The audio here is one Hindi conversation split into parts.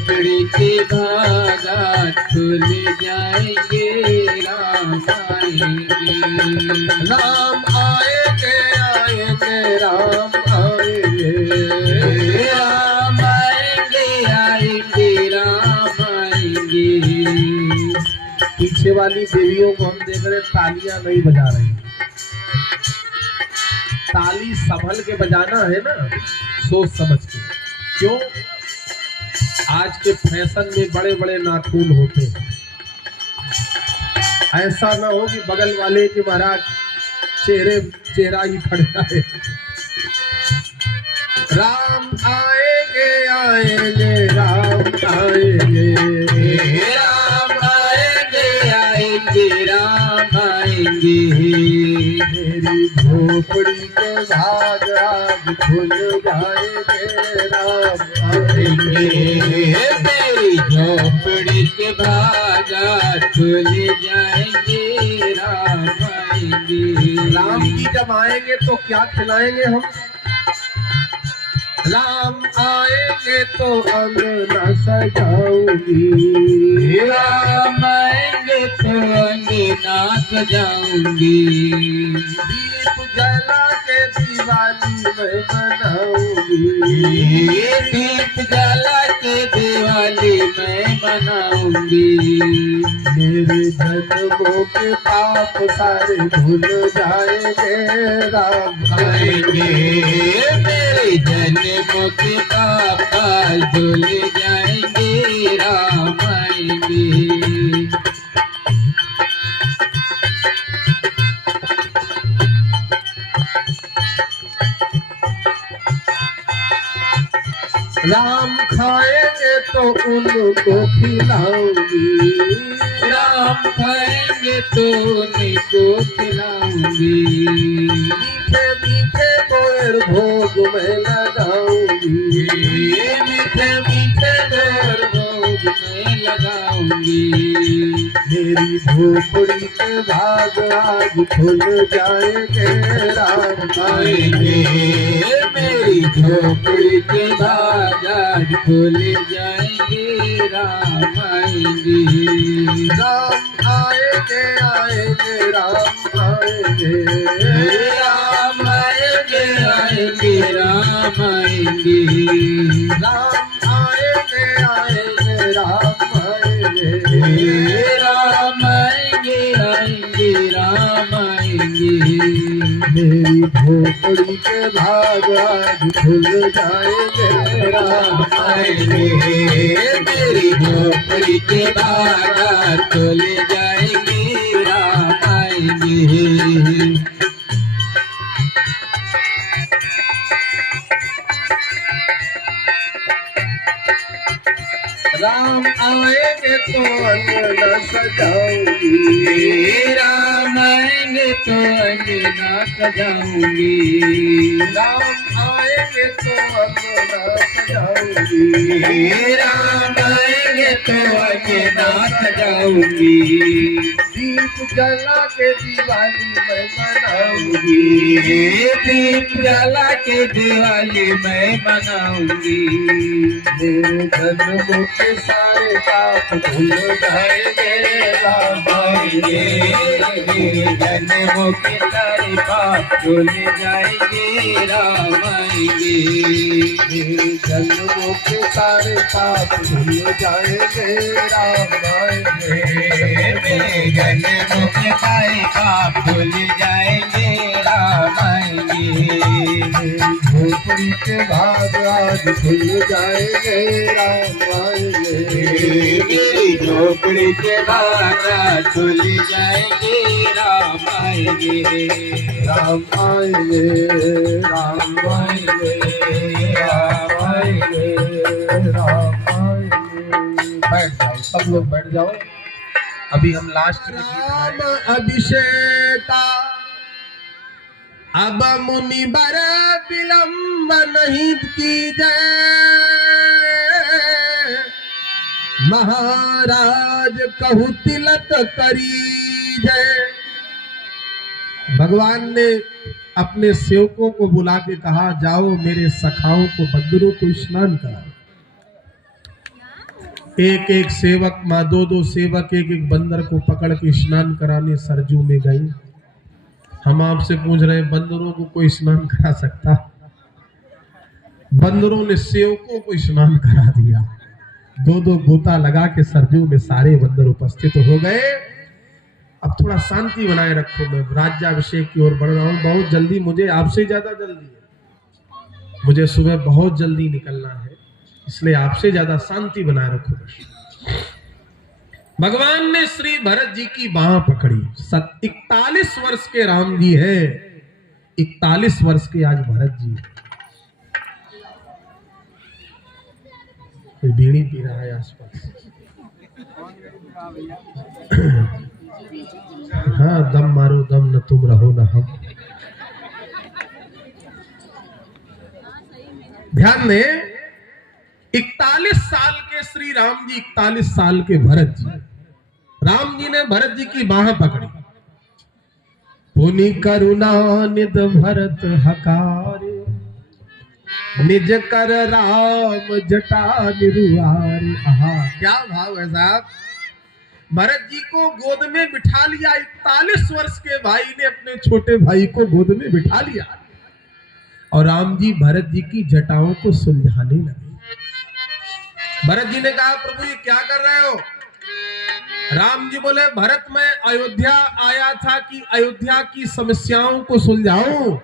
झोपड़ी के भागा खुल जाएंगे, राम आएंगे। राम आएंगे आएंगे राम आएंगे, राम आएंगे आएंगे राम आएंगे। पीछे वाली देवियों को हम देख रहे तालियां नहीं बजा रही। ताली संभल के बजाना है ना, सोच समझ के। क्यों? आज के फैशन में बड़े बड़े नाखून होते हैं। ऐसा ना हो कि बगल वाले के महाराज चेहरा ही फट जाए। राम आएंगे आएंगे राम आएंगे, राम आएंगे आएंगे राम आएंगे। मेरी झोपड़ी के भाग आज खुल जाएंगे, राम आएंगे। मेरी झोपड़ी के भागा खुल जाएंगे, राम आएंगे। राम जी जब आएंगे तो क्या खिलाएंगे हम? राम आएंगे तो अंगना सजाऊंगी, राम आएंगे तो अंगना सजाऊंगी। दीप जला के दिवाली में मनाऊंगी, दीप जला के दिवाली मैं मनाऊंगी। मेरे जन्मों के पाप सारे भूल जाएंगे, राम आएंगे। मेरे जन्मों के पापा धुल जाएंगे, राम आएंगे। राम खाएंगे तो उनको खिलाऊंगी, राम खाएंगे तो उनको खिलाऊंगी। मीठे मीठे कोयर भोग में लगाऊंगी, मीठे मीठे कोयर भोग में लगाऊंगी। मेरी झोपड़ी के भाग आज खुल जाएंगे, राम आएंगे। मेरी झोपड़ी के भाग आज खुल जाएंगे, राम आएंगे। राम आएंगे आएंगे राम आएंगे, राम आएंगे आएंगे राम आएंगे। राम आएंगे आएंगे राम आएंगे, राम आएंगे आएंगे राम आएंगे। मेरी झोपड़ी के भाग आज खुल जाएंगे, राम आएंगे। मेरी झोपड़ी के बाहर खुल जाएंगे, राम आएंगे। राम आएंगे तो अंगना सजाऊंगी, राम आएंगे तो अंगना सजाऊंगी। राम आएंगे तो अंगना सजाऊंगी, राम आएंगे तो अंगना सजाऊंगी। दीप जला के दिवाली में मनाऊंगी, दीप जला के दिवाली मैं मनाऊंगी। मेरे जन्मों के सारे पाप भूल जाएंगे, राम आएंगे। मेरे जन्मों के सारे पाप धुल जाएंगे, राम आएंगे। मेरे जन्मों के सारे पाप भूल जाएंगे, राम आएंगे। मेरे जन्मों के सारे पाप धुल जाएंगे, राम आएंगे। मेरी झोपड़ी के भाग आज खुल जाएंगे, राम आएंगे। मेरी झोपड़ी के बाहर खुल जाएंगे, राम आएंगे। राम आएंगे राम आएंगे राम आएंगे राम आएंगे। बैठ जाओ, सब लोग बैठ जाओ। अभी हम लास्ट में गीत गाएंगे। अभिषेका अब मुनि बर विलंब नहीं कीजय, महाराज कहु तिलक करी जय। भगवान ने अपने सेवकों को बुला के कहा, जाओ मेरे सखाओं को बंदरों को स्नान कराओ। एक एक सेवक माँ, दो दो सेवक एक एक बंदर को पकड़ के स्नान कराने सरजू में गई। हम आपसे पूछ रहे हैं, बंदरों को कोई स्नान करा सकता? बंदरों ने सेवकों को स्नान करा दिया। दो दो गोता लगा के सरजू में सारे बंदर उपस्थित हो गए। अब थोड़ा शांति बनाए रखो, मैं राज्याभिषेक की ओर बढ़ रहा हूं। बहुत जल्दी, मुझे आपसे ज्यादा जल्दी है, मुझे सुबह बहुत जल्दी निकलना है, इसलिए आपसे ज्यादा शांति बनाए रखो। भगवान ने श्री भरत जी की बाह पकड़ी। 41 वर्ष के राम जी है, 41 वर्ष के आज भरत जी। कोई बीड़ी पी रहा है आसपास? हाँ, दम मारो दम, न तुम रहो न हम। ध्यान दें, 41 साल के श्री राम जी, 41 साल के भरत जी। राम जी ने भरत जी की बाह पकड़ी। पुनि करुणा निध भरत हकारे, निज कर राम जटा निरुआरे। आहा, क्या भाव है साहब। भरत जी को गोद में बिठा लिया। 41 वर्ष के भाई ने अपने छोटे भाई को गोद में बिठा लिया और राम जी भरत जी की जटाओं को सुलझाने लगे। भरत जी ने कहा, प्रभु ये क्या कर रहे हो? राम जी बोले, भरत मैं अयोध्या आया था कि अयोध्या की समस्याओं को सुलझाऊं,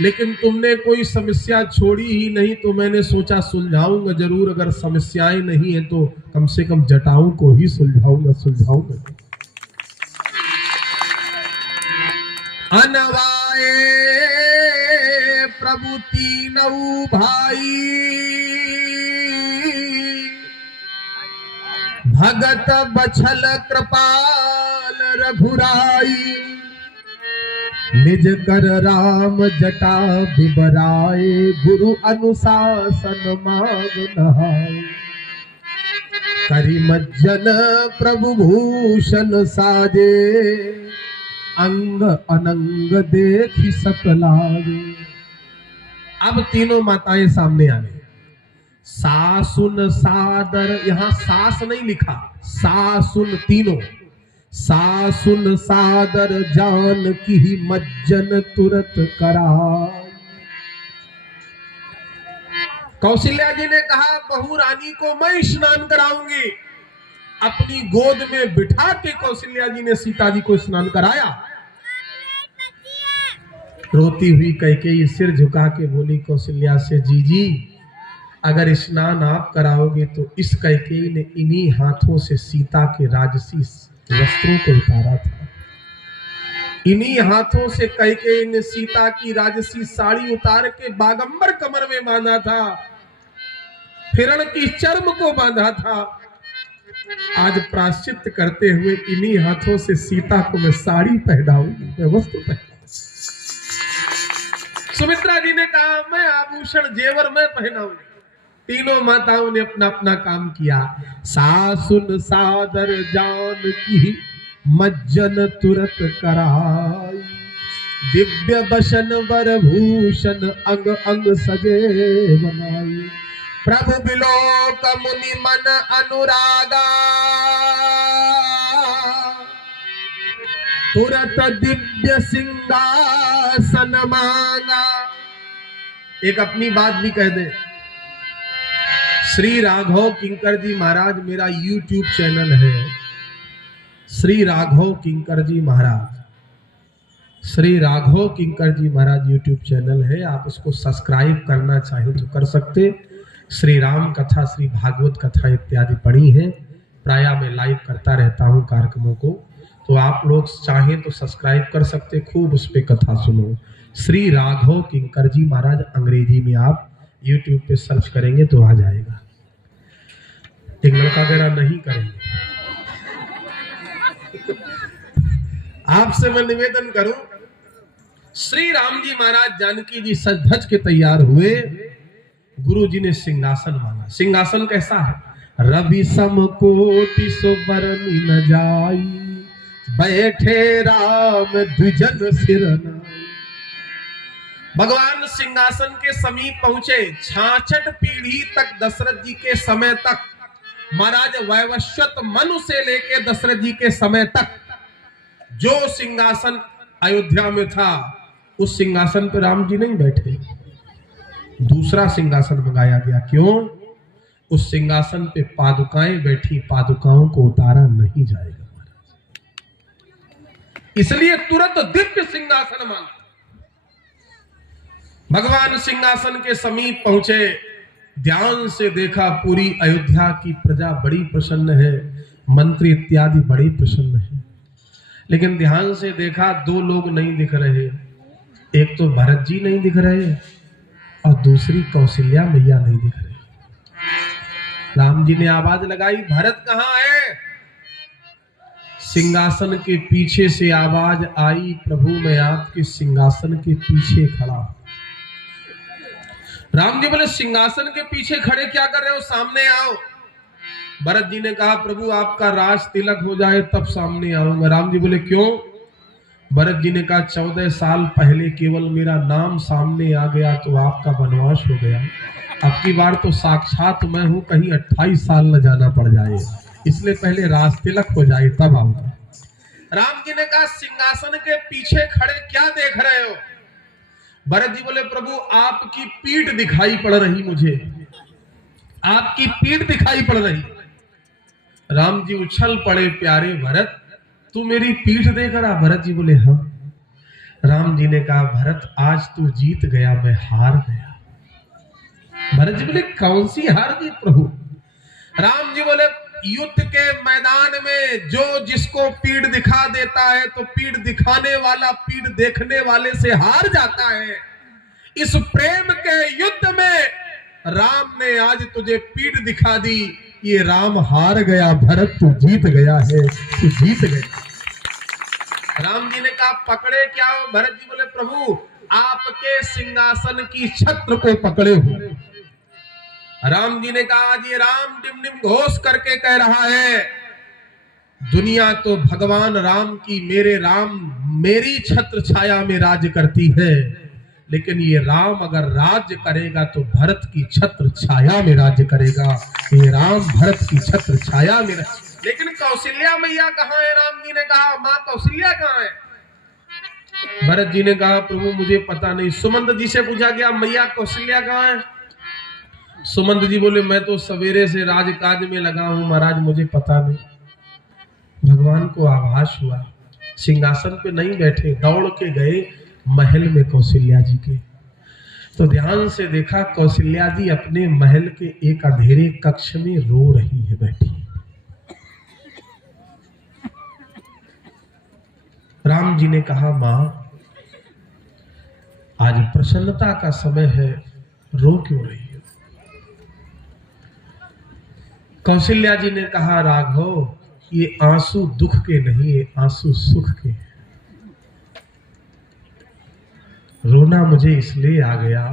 लेकिन तुमने कोई समस्या छोड़ी ही नहीं, तो मैंने सोचा सुलझाऊंगा जरूर। अगर समस्याएं नहीं है तो कम से कम जटाओं को ही सुलझाऊंगा। अनवाए प्रभु तीनऊ भाई, भगत बछल कृपाल रघुराई, निज कर राम जटा बिबराए, गुरु अनुशासन माग नहाए, करि मज्जन प्रभु भूषण साजे, अंग अनंग देखि सकलाजे। अब तीनों माताएं सामने आ गई। सासुन सादर, यहां सास नहीं लिखा, सासुन तीनों। सासुन सादर जान की मज्जन तुरत करा। कौशल्या जी ने कहा, बहू रानी को मैं स्नान कराऊंगी। अपनी गोद में बिठा के कौशल्या जी ने सीता जी को स्नान कराया। रोती हुई कैकेयी सिर झुका के बोली कौशल्या से, जीजी अगर स्नान आप कराओगे तो इस कैकेयी ने इन्हीं हाथों से सीता के राजसी वस्त्रों को उतारा था। इन्हीं हाथों से कैकेयी ने सीता की राजसी साड़ी उतार के बागंबर कमर में बांधा था, हिरण की चर्म को बांधा था। आज प्रायश्चित करते हुए इन्हीं हाथों से सीता को मैं साड़ी पहनाऊंगी, मैं वस्त्र पहनाऊंगी। सुमित्रा जी ने कहा, मैं आभूषण जेवर में पहनाऊंगी। तीनों माताओं ने अपना अपना काम किया। सासुन सादर जान की मज्जन तुरत कराई, दिव्य बसन वर भूषण अंग अंग सजे बनाई। प्रभु बिलोक मुनि मन अनुरागा, तुरत दिव्य सिंहासन मांगा। एक अपनी बात भी कह दे, श्री राघव किंकर जी महाराज मेरा YouTube चैनल है। श्री राघव किंकर जी महाराज, श्री राघव किंकर जी महाराज YouTube चैनल है। आप उसको सब्सक्राइब करना चाहें तो कर सकते। श्री राम कथा, श्री भागवत कथा इत्यादि पढ़ी हैं। प्राय मैं लाइव करता रहता हूं कार्यक्रमों को, तो आप लोग चाहें तो सब्सक्राइब कर सकते, खूब उस पर कथा सुनो। श्री राघव किंकर जी महाराज, अंग्रेजी में आप YouTube पे सर्च करेंगे तो आ जाएगा। एक लड़का कह रहा नहीं करेंगे। आपसे मैं निवेदन करूं, श्री राम जी महाराज जानकी जी सज धज के तैयार हुए। गुरु जी ने सिंहासन मांगा। सिंहासन कैसा है? रवि सम कोटि सुवर्ण न जाई, बैठे राम द्विजन सिर नाई। भगवान सिंहासन के समीप पहुंचे। 66 पीढ़ी तक, दशरथ जी के समय तक महाराज वैवस्वत मनु से लेके दशरथ जी के समय तक जो सिंहासन अयोध्या में था, उस सिंहासन पर राम जी नहीं बैठे, दूसरा सिंहासन मंगाया गया। क्यों? उस सिंहासन पे पादुकाएं बैठी, पादुकाओं को उतारा नहीं जाएगा महाराज, इसलिए तुरंत दिव्य सिंहासन मांगा। भगवान सिंहासन के समीप पहुंचे, ध्यान से देखा, पूरी अयोध्या की प्रजा बड़ी प्रसन्न है, मंत्री इत्यादि बड़े प्रसन्न है, लेकिन ध्यान से देखा दो लोग नहीं दिख रहे। एक तो भरत जी नहीं दिख रहे और दूसरी कौशल्या मैया नहीं दिख रही। राम जी ने आवाज लगाई, भरत कहाँ है? सिंहासन के पीछे से आवाज आई, प्रभु मैं आपके सिंहासन के पीछे खड़ा हूं। राम जी बोले, सिंहासन के पीछे खड़े क्या कर रहे हो, सामने आओ। भरत जी ने कहा, प्रभु आपका राज तिलक हो जाए तब सामने आऊंगा। राम जी बोले, क्यों? भरत जी ने कहा, 14 साल पहले केवल मेरा नाम सामने आ गया तो आपका वनवास हो गया, अब की बार तो साक्षात मैं हूं, कहीं 28 साल न जाना पड़ जाए, इसलिए पहले राज तिलक हो जाए तब आऊंगा। राम जी ने कहा, सिंहासन के पीछे खड़े क्या देख रहे हो? भरत जी बोले, प्रभु आपकी पीठ दिखाई पड़ रही, मुझे आपकी पीठ दिखाई पड़ रही। राम जी उछल पड़े, प्यारे भरत तू मेरी पीठ देख रहा? भरत जी बोले, हाँ। राम जी ने कहा, भरत आज तू जीत गया, मैं हार गया। भरत जी बोले, कौन सी हार गई प्रभु? राम जी बोले, युद्ध के मैदान में जो जिसको पीठ दिखा देता है तो पीठ दिखाने वाला पीठ देखने वाले से हार जाता है। इस प्रेम के युद्ध में राम ने आज तुझे पीठ दिखा दी, ये राम हार गया, भरत तू जीत गया है, तू जीत गया। राम जी ने कहा, पकड़े क्या हो? भरत जी बोले, प्रभु आपके सिंहासन की छत्र को पकड़े हो। राम जी ने कहा, आज ये राम डिम डिम घोष करके कह रहा है, दुनिया तो भगवान राम की, मेरे राम मेरी छत्र छाया में राज करती है, लेकिन ये राम अगर राज्य करेगा तो भरत की छत्र छाया में राज्य करेगा। ये राम भरत की छत्र छाया में। लेकिन कौशल्या मैया कहाँ है? राम जी ने कहा, माँ कौशल्या कहाँ है? भरत जी ने कहा, प्रभु मुझे पता नहीं। सुमंत जी से पूछा गया, मैया कौशल्या कहाँ है? सुमंत जी बोले, मैं तो सवेरे से राजकाज में लगा हूं महाराज, मुझे पता नहीं। भगवान को आभास हुआ, सिंहासन पे नहीं बैठे, दौड़ के गए महल में कौशल्या जी के। तो ध्यान से देखा, कौशल्या जी अपने महल के एक अंधेरे कक्ष में रो रही है बैठी। राम जी ने कहा, मां आज प्रसन्नता का समय है, रो क्यों रही हो? कौशल्या जी ने कहा, राघव ये आंसू दुख के नहीं, ये आंसू सुख के। रोना मुझे इसलिए आ गया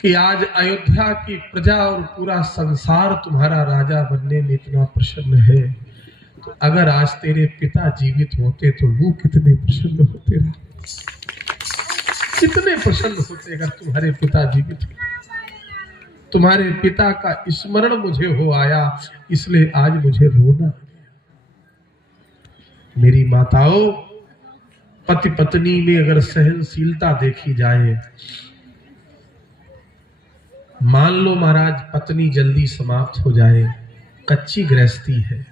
कि आज अयोध्या की प्रजा और पूरा संसार तुम्हारा राजा बनने में इतना प्रसन्न है, तो अगर आज तेरे पिता जीवित होते तो वो कितने प्रसन्न होते, कितने प्रसन्न होते अगर तुम्हारे पिता जीवित होते। तुम्हारे पिता का स्मरण मुझे हो आया, इसलिए आज मुझे रोना। मेरी माताओं, पति पत्नी में अगर सहनशीलता देखी जाए, मान लो महाराज पत्नी जल्दी समाप्त हो जाए, कच्ची गृहस्थी है,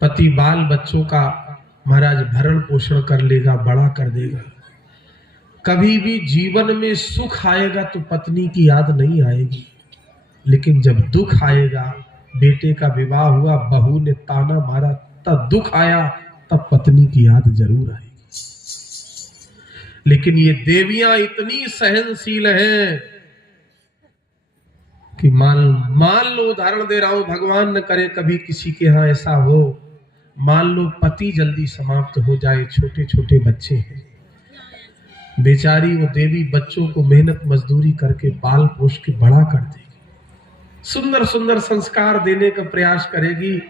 पति बाल बच्चों का महाराज भरण पोषण कर लेगा, बड़ा कर देगा, कभी भी जीवन में सुख आएगा तो पत्नी की याद नहीं आएगी, लेकिन जब दुख आएगा, बेटे का विवाह हुआ, बहू ने ताना मारा, तब दुख आया, तब पत्नी की याद जरूर आएगी। लेकिन ये देवियां इतनी सहनशील हैं कि मान लो, उदाहरण दे रहा हूं, भगवान न करे कभी किसी के यहां ऐसा हो, मान लो पति जल्दी समाप्त हो जाए, छोटे छोटे बच्चे हैं, बेचारी वो देवी बच्चों को मेहनत मजदूरी करके पाल पोष के बड़ा कर देगी, सुंदर सुंदर संस्कार देने का प्रयास करेगी।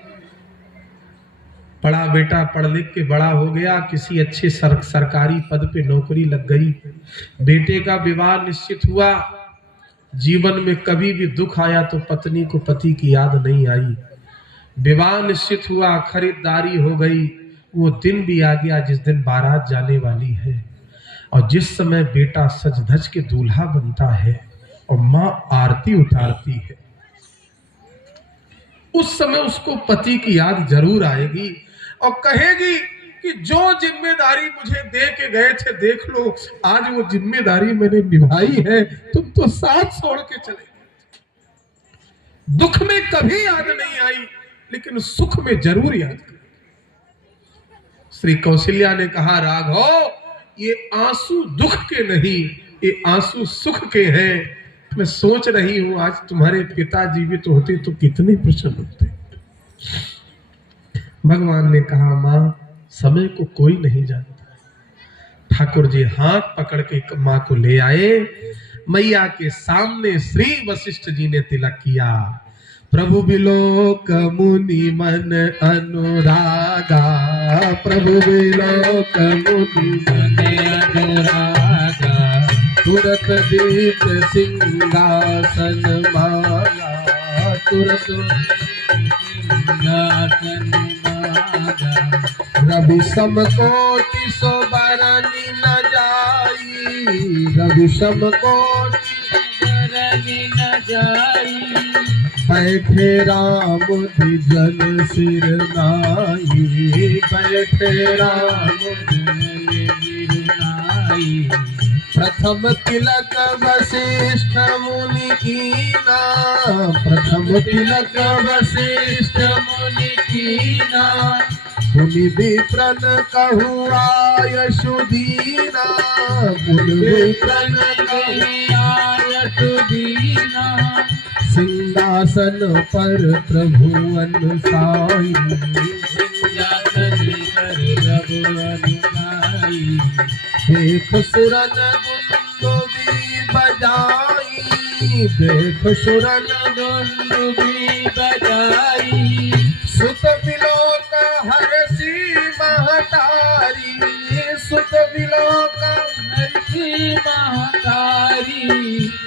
बड़ा बेटा पढ़ लिख के बड़ा हो गया, किसी अच्छे सरकारी पद पे नौकरी लग गई, बेटे का विवाह निश्चित हुआ, जीवन में कभी भी दुख आया तो पत्नी को पति की याद नहीं आई। विवाह निश्चित हुआ, खरीदारी हो गई, वो दिन भी आ गया जिस दिन बारात जाने वाली है, और जिस समय बेटा सज धज के दूल्हा बनता है और माँ आरती उतारती है, उस समय उसको पति की याद जरूर आएगी और कहेगी कि जो जिम्मेदारी मुझे दे के गए थे, देख लो आज वो जिम्मेदारी मैंने निभाई है, तुम तो साथ छोड़ के चले गए। दुख में कभी याद नहीं आई, लेकिन सुख में जरूर याद कर। श्री कौशल्या ने कहा, राघव ये आंसू दुख के नहीं, ये आंसू सुख के हैं। मैं सोच रही हूं आज तुम्हारे पिता जीवित होते तो कितने प्रसन्न होते। भगवान ने कहा, मां समय को कोई नहीं जानता। ठाकुर जी हाथ पकड़ के मां को ले आए। मैया के सामने श्री वशिष्ठ जी ने तिलक किया। प्रभु बिलोक मुनि मन अनुरागा, प्रभु बिलोक मुनि मन अनुरागा, तुरत दीप सिंहासन माला, तुरत सिंहासन माला, रवि समकोटि सो बरनी न जाई, रवि समकोटि बरनी न जाई, बैठे राम द्विजन सिर नाई, बैठे राम द्विजन नाई, प्रथम तिलक वशिष्ठ मुनि कीना, प्रथम तिलक वशिष्ठ मुनि कीना, मुनि विप्रन कहुआ यशुदीना, मुनि विप्रन कहुआ यशुदीना, सिंहासन पर प्रभु साई, सिंहासन पर प्रभु साई, देख सुरन दुंदुभी बजाई, देख सुरन दुंदुभी बजाई, सुत बिलोक हरसी महतारी, सुत बिलोक हरसी महतारी,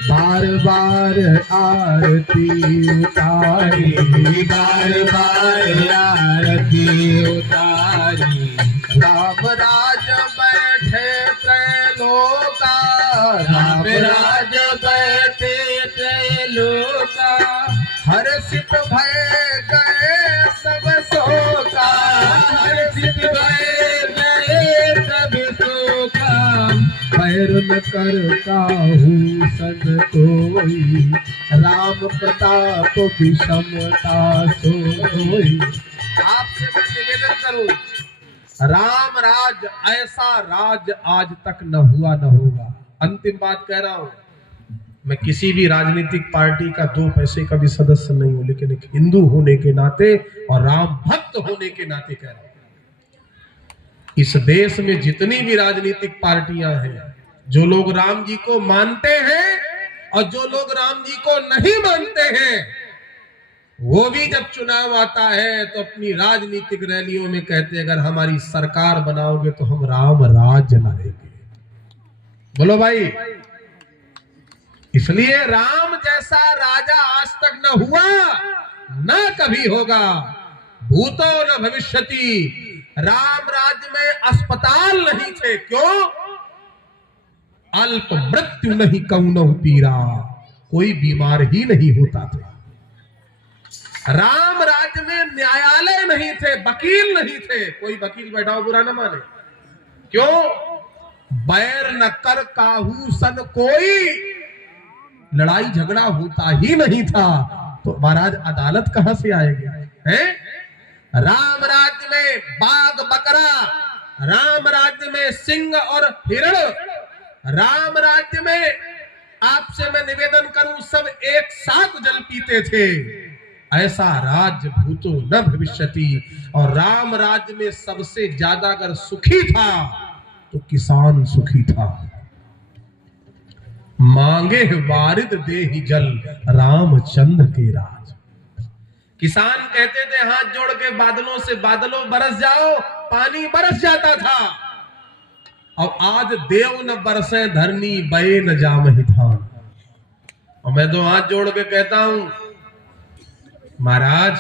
बार बार आरती उतारी, बार बार आरती उतारी, राम राज बैठे त्रैलोका, राम राज बैठे त्रैलोका, हर्षित भय गए सब शोका, हर्षित भय गए सब शोका, पैर न कर काहू सन कोई, राम प्रताप विषमता सोई। आपसे मैं निवेदन करूं, राम राज ऐसा राज आज तक न हुआ न होगा। अंतिम बात कह रहा हूं, मैं किसी भी राजनीतिक पार्टी का 2 पैसे का भी सदस्य नहीं हूं, लेकिन एक हिंदू होने के नाते और राम भक्त होने के नाते कह रहा हूं, इस देश में जितनी भी राजनीतिक पार्टियां हैं, जो लोग राम जी को मानते हैं और जो लोग राम जी को नहीं मानते हैं, वो भी जब चुनाव आता है तो अपनी राजनीतिक रैलियों में कहते हैं, अगर हमारी सरकार बनाओगे तो हम राम राज लाएंगे। बोलो भाई। इसलिए राम जैसा राजा आज तक न हुआ, न कभी होगा, भूतो न भविष्यति। राम राज्य में अस्पताल नहीं थे, क्यों? अल्प मृत्यु नहीं कौनो पीरा, कोई बीमार ही नहीं होता था। राम राज्य में न्यायालय नहीं थे, वकील नहीं थे, कोई वकील बैठा हो बुरा न माने, क्यों? बैर न कर काहू सन कोई, लड़ाई झगड़ा होता ही नहीं था, तो महाराज अदालत कहां से आएगी? हैं? राम राज्य में बाघ बकरा, राम राज्य में सिंह और हिरण, राम राज्य में आपसे मैं निवेदन करूं सब एक साथ जल पीते थे। ऐसा राज्य भूतो न भविष्यति। और राम राज्य में सबसे ज्यादा अगर सुखी था तो किसान सुखी था। मांगे वारिद देहि जल, रामचंद्र के राज। किसान कहते थे हाथ जोड़ के बादलों से, बादलों बरस जाओ, पानी बरस जाता था। और आज देव न बरसे धरनी, बये न जामहि धान। और मैं तो हाथ जोड़ के कहता हूं, महाराज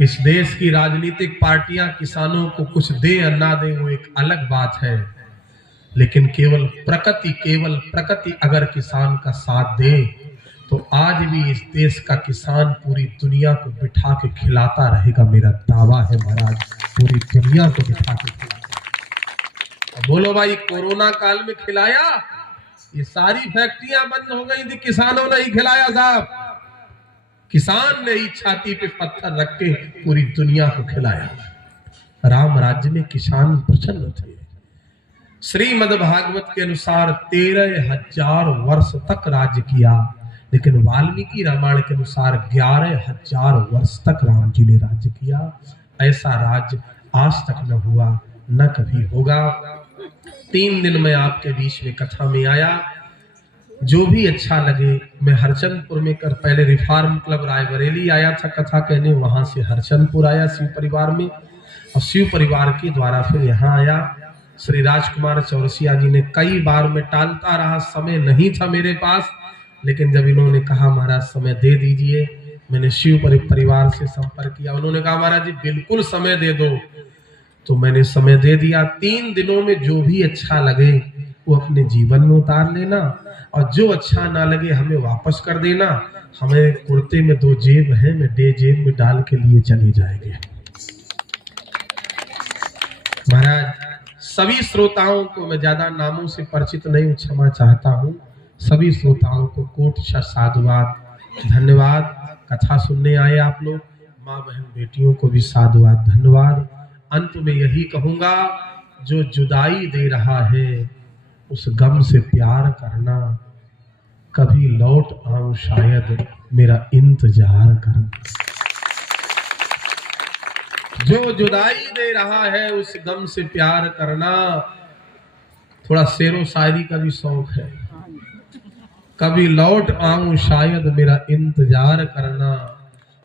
इस देश की राजनीतिक पार्टियां किसानों को कुछ दे या ना दे वो एक अलग बात है, लेकिन केवल प्रकृति अगर किसान का साथ दे तो आज भी इस देश का किसान पूरी दुनिया को बिठा के खिलाता रहेगा। मेरा दावा है महाराज, पूरी दुनिया को बिठा के खिलाता। बोलो भाई, कोरोना काल में खिलाया, ये सारी फैक्ट्रियां बंद हो गई थी, किसानों ने ही खिलाया साहब। किसान ने ही छाती पे पत्थर रख के पूरी दुनिया को खिलाया। राम राज्य में किसान प्रसन्न थे। श्रीमद् भागवत के अनुसार 13,000 वर्ष तक राज्य किया, लेकिन वाल्मीकि रामायण के अनुसार 11,000 वर्ष तक राम जी ने राज्य किया। ऐसा राज्य आज तक न हुआ, न कभी होगा। 3 दिन में आपके बीच में कथा में आया, जो भी अच्छा लगे। मैं हरचंदपुर में कर पहले रिफॉर्म क्लब रायबरेली आया था कथा कहने, वहां से हरचंदपुर आया शिव परिवार में, और शिव परिवार के द्वारा फिर यहाँ आया। श्री राजकुमार चौरसिया जी ने कई बार मैं टालता रहा, समय नहीं था मेरे पास, लेकिन जब इन्होंने कहा महाराज समय दे दीजिए, मैंने शिव परिवार से संपर्क किया। उन्होंने कहा महाराज जी बिल्कुल समय दे दो, तो मैंने समय दे दिया। 3 दिनों में जो भी अच्छा लगे वो अपने जीवन में उतार लेना, और जो अच्छा ना लगे हमें वापस कर देना। हमें कुर्ते में 2 जेब है, मैं जेब में डाल के लिए चले जाएंगे। महाराज सभी श्रोताओं को मैं ज्यादा नामों से परिचित नहीं हूं, क्षमा चाहता हूं। सभी श्रोताओं को कोटि साधुवाद, धन्यवाद। कथा सुनने आए आप लोग, माँ बहन बेटियों को भी साधुवाद, धन्यवाद। अंत में यही कहूंगा, जो जुदाई दे रहा है उस गम से प्यार करना, कभी लौट आऊं शायद मेरा इंतजार करना। जो जुदाई दे रहा है उस गम से प्यार करना। थोड़ा शेरो शायरी का भी शौक है। कभी लौट आऊं शायद मेरा इंतजार करना,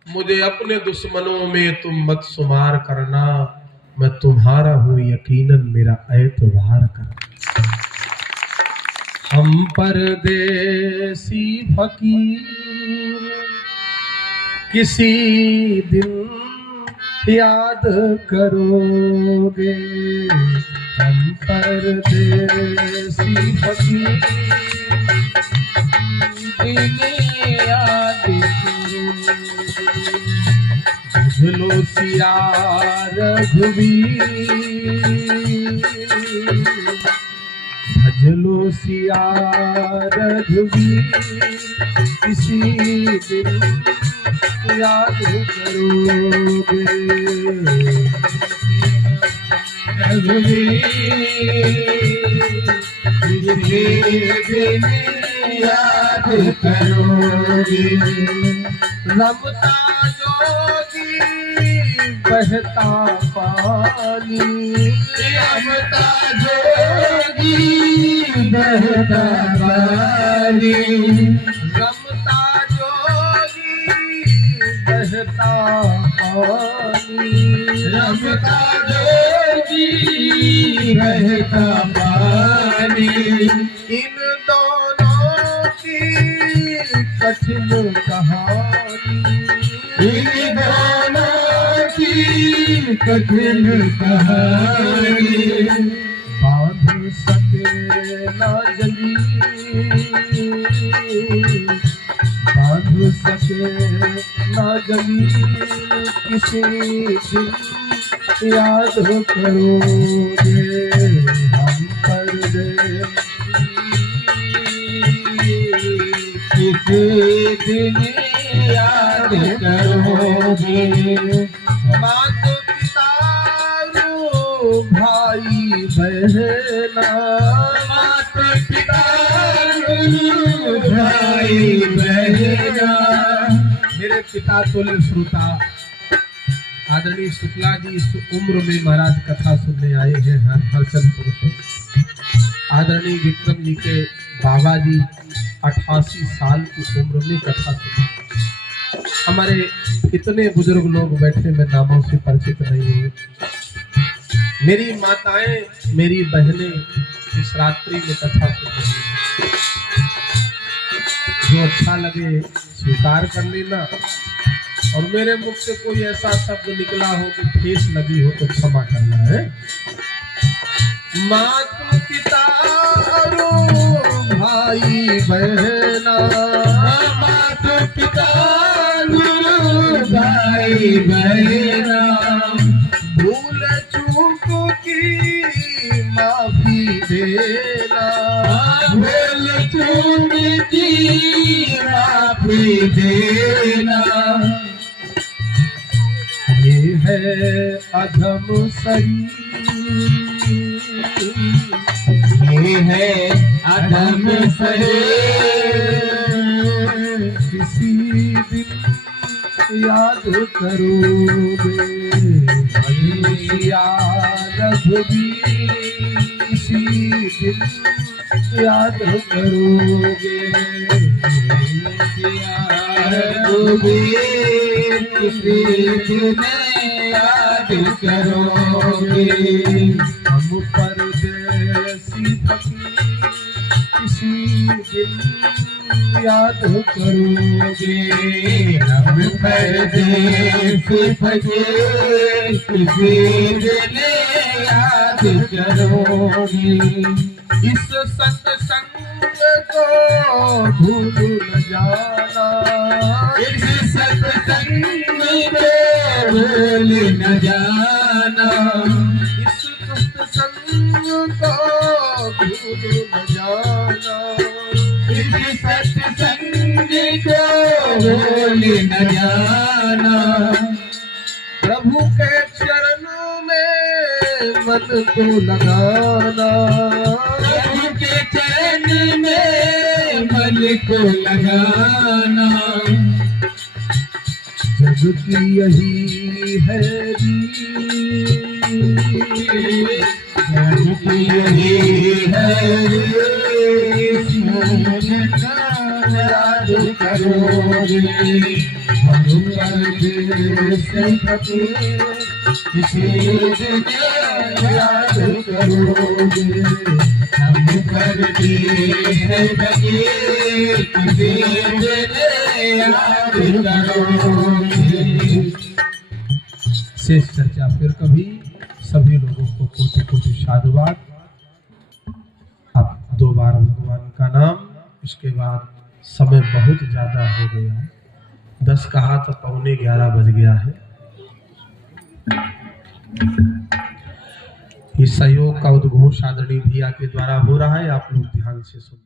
मुझे अपने दुश्मनों में तुम मत शुमार करना, मैं तुम्हारा हूं यकीनन मेरा एतबार करना। हम परदेसी फकीर किसी दिन याद करोगे, हम परदेसी फकीर याद करोगे। भजलो सिया रघुवीर, भजलो सिया रघुवीर, किसी दिन याद करोगे। रघुवीर याद करोगे। रमता जोगी बहता पानी, रमता जोगी बहता पानी, रमता बहता पानी, रमता जोगी बहता पानी। इन दोनों की कठिन कहानी, इन दोनों की कठिन कहानी। बांध सके ना जंजीर, बांध सके ना जमीन, किसी दिन याद करोगे। हम परदेसी किसी दिन याद करोगे। मात पिता भाई बहना, मात पिता भाई बहना। मेरे पिता तुल्य श्रोता आदरणीय शुक्ला जी इस उम्र में महाराज कथा सुनने आए हैं हरचंदपुर से। आदरणीय विक्रम जी के बाबा जी 88 साल की उम्र में कथा सुनी। हमारे इतने बुजुर्ग लोग बैठे, मैं नामों से परिचित नहीं हूँ। मेरी माताएं, मेरी बहनें इस रात्रि में कथा सुन रही हैं। जो अच्छा लगे स्वीकार कर लेना, और मेरे मुख से कोई ऐसा शब्द निकला हो कि ठेस लगी हो तो क्षमा करना है। माता पिता और भाई बहना, माता पिता भाई बहना, भूल चूक की माफी देना, भूल चूक की माफी देना। ये है अधम सही, ये है अधम सही, किसी दिन याद करोगे रघुवीर, किसी दिन याद करोगे रघुवीर, किसी दिन याद करोगे। हम परदेसी फकीर, किसी दिन याद करोगे। हम परदेसी फकीर, किसी दिन याद करोगे। इस सत्संग को भूल न जाना, इस सत्संग को भूल न जाना, इस सत्संग को भूल न जाना, इस सत्संग को भूल न जाना। प्रभु के चरणों में मन को लगाना, प्रभु के चरण में मन को लगाना। जग की यही है रीत, जग की यही है रीत, याद करोगे। हम परदेसी फकीर, किसी दिन याद करोगे। हम परदेसी फकीर, किसी दिन याद करोगे। शेष चर्चा फिर कभी। सभी लोगों को कोटि कोटि साधुवाद। अब 2 बार भगवान का नाम, इसके बाद समय बहुत ज्यादा हो गया, 10 कहा तो 11:15 बज गया है। इस सहयोग का उद्घोष आदरणीय भैया के द्वारा हो रहा है, आप लोग ध्यान से सुन।